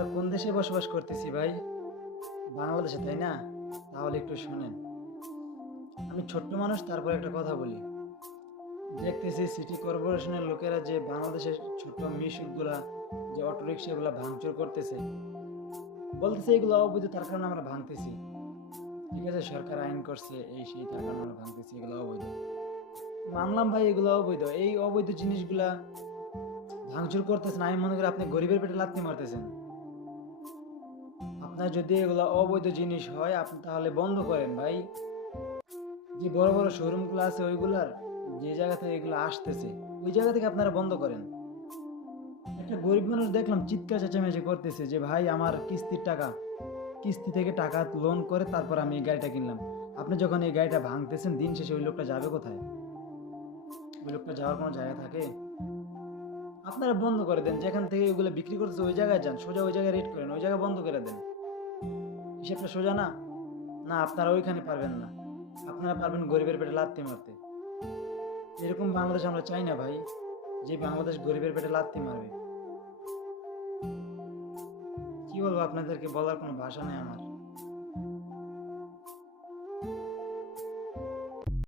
আমরা কোন দেশে বসবাস করতেছি ভাই? বাংলাদেশে, তাই না? তাহলে একটু শোনেন। আমি ছোট্ট মানুষ, তারপর একটা কথা বলি। দেখতেছি সিটি কর্পোরেশনের লোকেরা যে বাংলাদেশের ছোট মিশুকগুলা, যে অটোরিকশাগুলা ভাঙচুর করতেছে, বলতেছে এগুলো অবৈধ, তার কারণে আমরা ভাঙতেছি। ঠিক আছে, সরকার আইন করছে এই সেই, তার কারণে আমরা ভাঙতেছি, এগুলো অবৈধ। মানলাম ভাই এগুলো অবৈধ। এই অবৈধ জিনিসগুলা ভাঙচুর করতেছেন, আমি মনে করি আপনি গরিবের পেটে লাথি মারতেছেন। আপনার যদি এগুলো অবৈধ জিনিস হয়, আপনি তাহলে বন্ধ করেন ভাই। যে বড় বড় শোরুমগুলো আছে ওইগুলার, যে জায়গা থেকে এগুলো আসতেছে, ওই জায়গা থেকে আপনারা বন্ধ করেন। একটা গরিব মানুষ দেখলাম চিৎকার চেঁচামেচি করতেছে যে ভাই আমার কিস্তির টাকা, কিস্তি থেকে টাকা লোন করে তারপর আমি এই গাড়িটা কিনলাম। আপনি যখন এই গাড়িটা ভাঙতেছেন, দিন শেষে ওই লোকটা যাবে কোথায়? ওই লোকটা যাওয়ার কোনো জায়গা থাকে? আপনারা বন্ধ করে দেন, যেখান থেকে ওইগুলো বিক্রি করতেছে ওই জায়গায় যান, সোজা ওই জায়গায় রেট করেন, ওই জায়গায় বন্ধ করে দেন। হিসেবটা সোজা না? না, আপনারা ওইখানে পারবেন না। আপনারা পারবেন গরিবের পেটে লাথি মারতে। এরকম বাংলাদেশ আমরা চাই না ভাই, যে বাংলাদেশ গরিবের পেটে লাথি মারবে। কি বলবো আপনাদেরকে, বলার কোনো ভাষা নেই আমার।